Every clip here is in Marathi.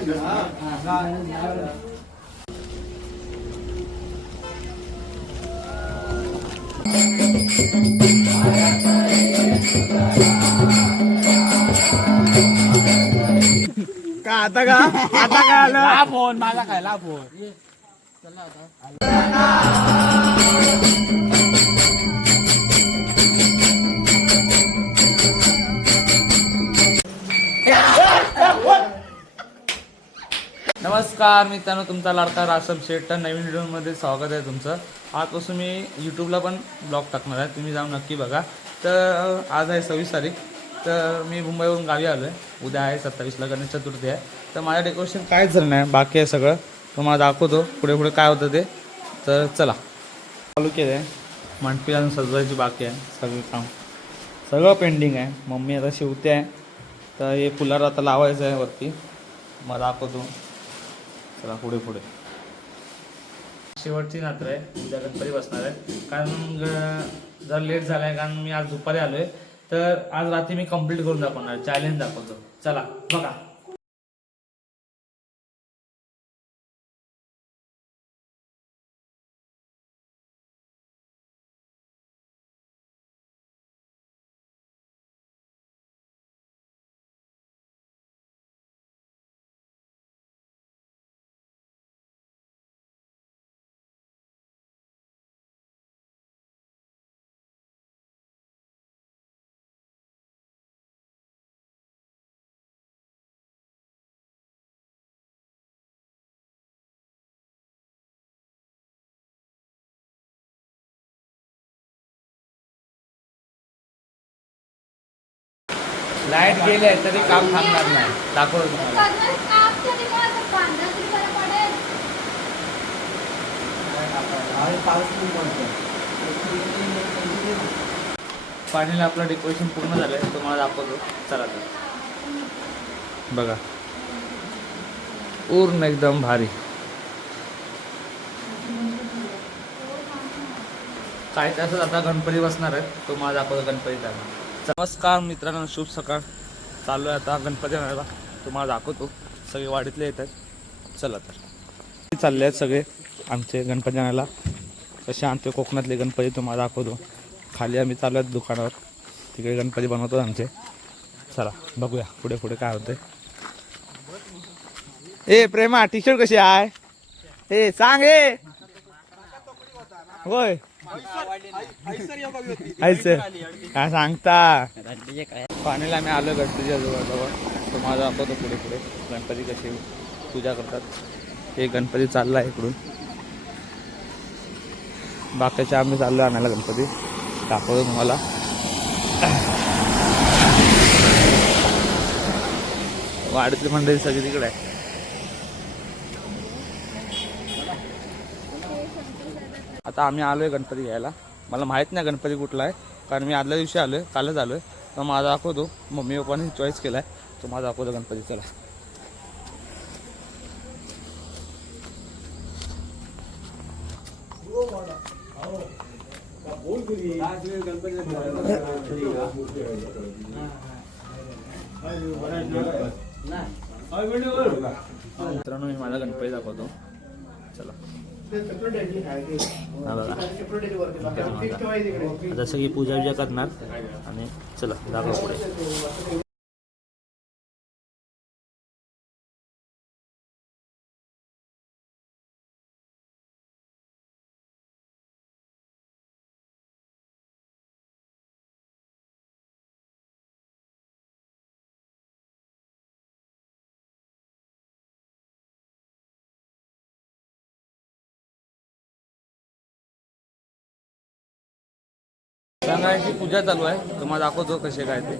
का आता का आता काय आलं ला फोन माझा काय ला फोन नमस्कार मित्रांनो, तुमचा लाडका रासप शेठ नवीन व्हिडिओमध्ये स्वागत आहे तुमचं. आजपासून मी यूट्यूबला पण ब्लॉग टाकणार आहे, तुम्ही जाऊन नक्की बघा. तर आज आहे 26 तारीख. तर मी मुंबईवरून गावी आलो आहे. उद्या आहे 27ला गणेश चतुर्थी आहे. तर माझं डेकोरेशन काहीच झालं नाही, बाकी आहे सगळं. तुम्हाला दाखवतो पुढे पुढे काय होतं ते. तर चला, चालू केलं आहे. मंडपी अजून सजवायची बाकी आहे, सगळं पेंडिंग आहे. मम्मी आता शिवते आहे. तर हे फुलार आता लावायचं आहे वरती, मग दाखवतो. चला पुढे पुढे. शेवटची रात्र आहे, उद्या गणपती बसणार आहे. कारण जर लेट झाला आहे, कारण मी आज दुपारी आलो आहे. तर आज रात्री मी कंप्लीट करून दाखवणार, चॅलेंज दाखवतो. चला बघा. लाईट गेले तरी काम थांबणार नाही, दाखवतो तुम्हाला. फायनली आपलं डेकोरेशन पूर्ण झालं आहे, तुम्हाला दाखवतो. चला तर बघा, पूर्ण एकदम भारी. काय तासात आता गणपती बसणार आहे, तुम्हाला दाखवतो गणपती त्यांना. नमस्कार मित्रांनो, शुभ सकाळ. चालू आहे आता गणपती आणायला, तुम्हाला दाखवतो. सगळे वाडीतले येत आहेत. चला तर चालले आहेत सगळे आमचे गणपती आणायला. कसे आणते कोकणातले गणपती तुम्हाला दाखवतो. खाली आम्ही चालू आहेत दुकानावर, तिकडे गणपती बनवतो आमचे. चला बघूया पुढे पुढे काय होतंय. ए प्रेमा, टी शर्ट कशी आहे? ए सांग. ए होय काय सांगता. पाण्याला आम्ही आलो गणपतीच्या जवळ. तुम्हाला दाखवतो पुढे पुढे गणपती कशी पूजा करतात. हे गणपती चालला आहे इकडून, बाकीचे आम्ही चाललो आणायला गणपती. दाखवतो तुम्हाला. वाडीतली मंडळी सगळी तिकडे आहे. आता आम्ही आलो आहे गणपती घ्यायला. मला माहीत नाही गणपती कुठला आहे, कारण मी आदल्या दिवशी आलो आहे, कालच आलो आहे. तर माझा दाखवतो. मम्मी पप्पाने चॉईस केला आहे, तो माझा दाखवतो गणपती. चला मित्रांनो, मी माझा गणपती दाखवतो. चला जसं की पूजा विजा करणार आणि चला दाखव पुढे. सांगायची पूजा चालू आहे, तुम्हाला दाखवतो कसे काय ते.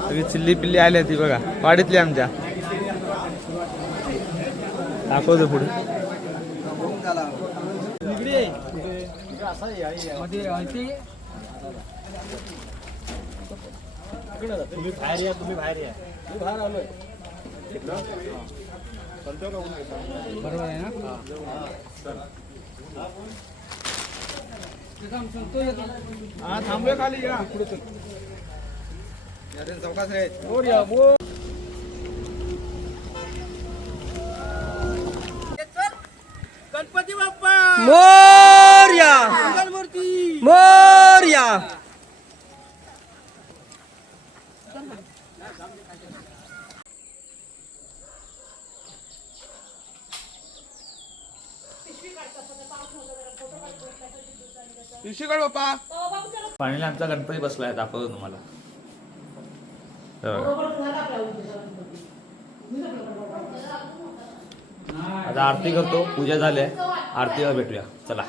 सगळी चिल्ली पिल्ली आली ती बघा, वाडीतली आमच्या. दाखवतो पुढे. तुम्ही बाहेर या, तुम्ही बाहेर या. मी बाहेर आलोय. बरोबर आहे ना. हा थांबूया खाली या पुढे चल चौकात आहे बोर या बोर गणपती बाप्पा मोरया मंगलमूर्ती मोरया पिशवीकडे बाप्पा फायनली आमचा गणपती बसलाय, दाखवतो तुम्हाला. हे बघा. आता आरती करतो, पूजा झाली आहे, आरतीला भेटूया. चला.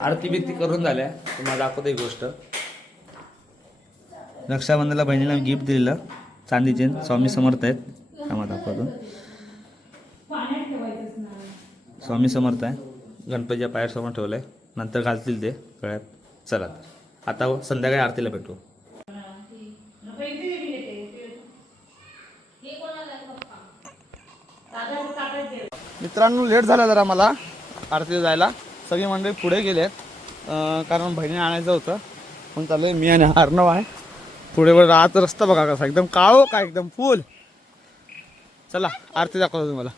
आरती बिरती करून झाल्या. तुम्हाला दाखवतो एक गोष्ट. रक्षाबंधनाला बहिणीला गिफ्ट दिलेलं चांदीचे स्वामी समर्थ आहेत. त्यामुळे दाखवतो. स्वामी समर्थ आहे, गणपतीच्या पायासमोर ठेवलंय, नंतर घालतील ते गळ्यात. चला आता संध्याकाळी आरतीला भेटू. मित्रांनो लेट झाला जरा मला आरतीला जायला. सगळी मंडळी पुढे गेलेत कारण बहिणीने आणायचं होतं. पण चाललंय मी आणि अर्णव आहे पुढे. वर राहत रस्ता बघा कसा एकदम काळो का एकदम फुल. चला आरती दाखवतो तुम्हाला.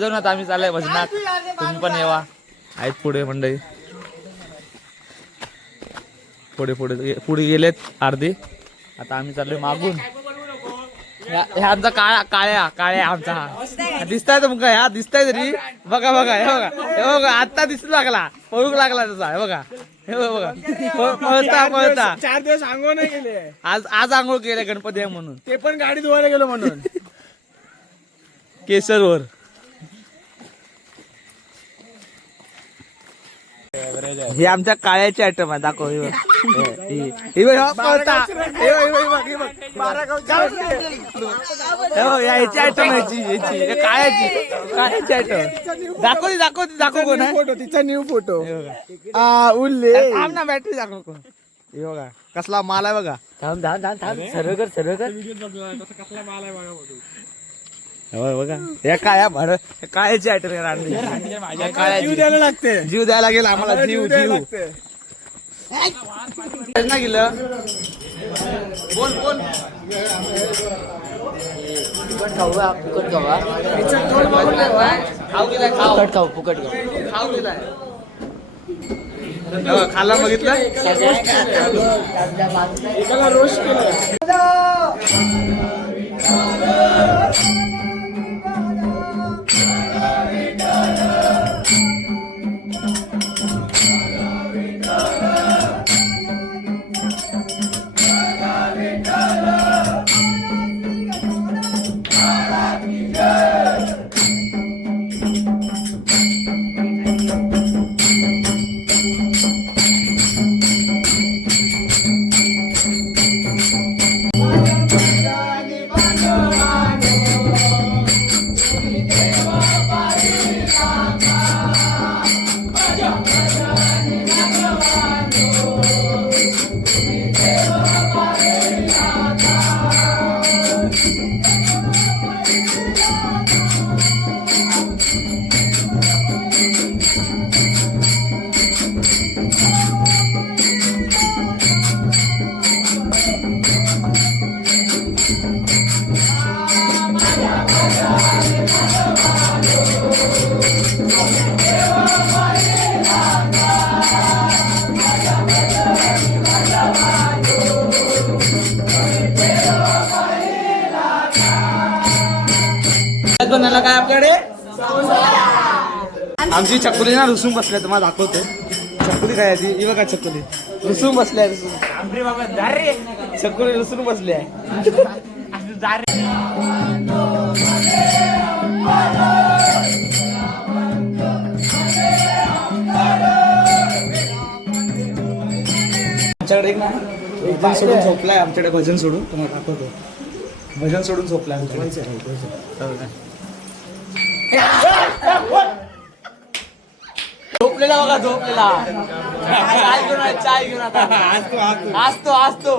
जाऊन आता आम्ही चाललोय भजनात. तुम्ही पण येवा. आहेत पुढे मंडळी. पुढे पुढे पुढे गेलेत अर्धे. आता आम्ही चाललोय मागून. ह्या आमचा काळ्या आमचा हा दिसताय तुमका, ह्या दिसताय तरी बघा बघा हे बघा आता दिसू लागला, पळूक लागला तसा. हे बघा पळता 4 दिवस आंघोळ नाही गेले. आज आंघोळ केले गणपती आहे म्हणून, ते पण गाडी धुवायला गेलो म्हणून. केसरवर. हे आमच्या काळ्याची आयटम आहे. दाखव याची आयटम याची काळ्याची आयटम. दाखव कोण आहे. फोटो तिचा न्यू फोटो उरले ना बॅटरी दाखव कोण. हे बघा कसला माल आहे बघा. सर्व कर कसला माल आहे बघा या काळ्याची आयटम जीव द्यायला लागते. जीव द्यायला गेला आम्हाला. जीव ना गेलं. बोल फुकट खाऊ गेलाय. खाल्ला बघितलं. एकाला रोस्ट केलं. बनायला काय आपल्याकडे. आमची चकुली ना रुसून बसल्या. तुम्हाला दाखवतो चकुली काय ती. ही बघा चकुली रुसून बसल्या. चकुली रुसून बसली आहे. आमच्याकडे एक ना भजन सोडून झोपलाय. आमच्याकडे भजन सोडून तुम्हाला दाखवतो. भजन सोडून झोपलाय झोपलेला बघा झोपलेला. चाय घेऊन आता असतो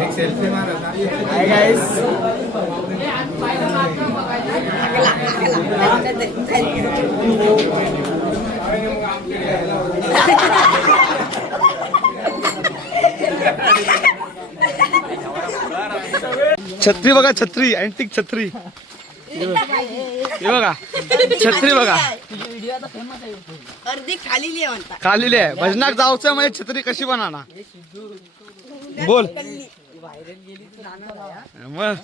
एक सेल्फी मार. छत्री बघा, छत्री अँटिक छत्री. हे बघा छत्री बघा खाली आहे. भजनाक जाऊचं म्हणजे छत्री कशी बनाना बोल. मग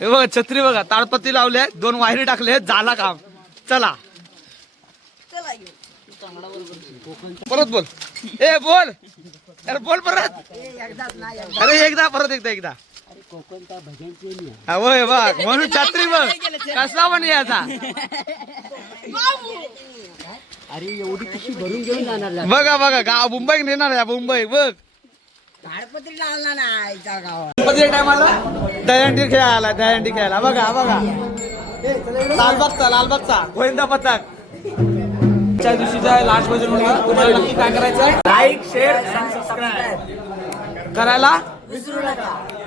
हे बघा छत्री बघा. ताडपत्री लावले, 2 वायरी टाकले, झाला काम. चला परत बोल. ए बोल. अरे बोल परत. अरे एकदा होय बघ म्हणून छत्री बघ कसला पण याचा. अरे एवढी कशी भरून घेऊन जाणार. बघा गाव मुंबई नेणार आहे. मुंबई बघ गणपती टायमाला दहीहंडी खेळायला. बघा लालबागचा गोविंदा पथक. च्या दिवशीचा लास्ट भजन म्हणून तुम्हाला नक्की काय करायचं आहे. लाईक शेअर सबस्क्राईब करायला विसरू नका.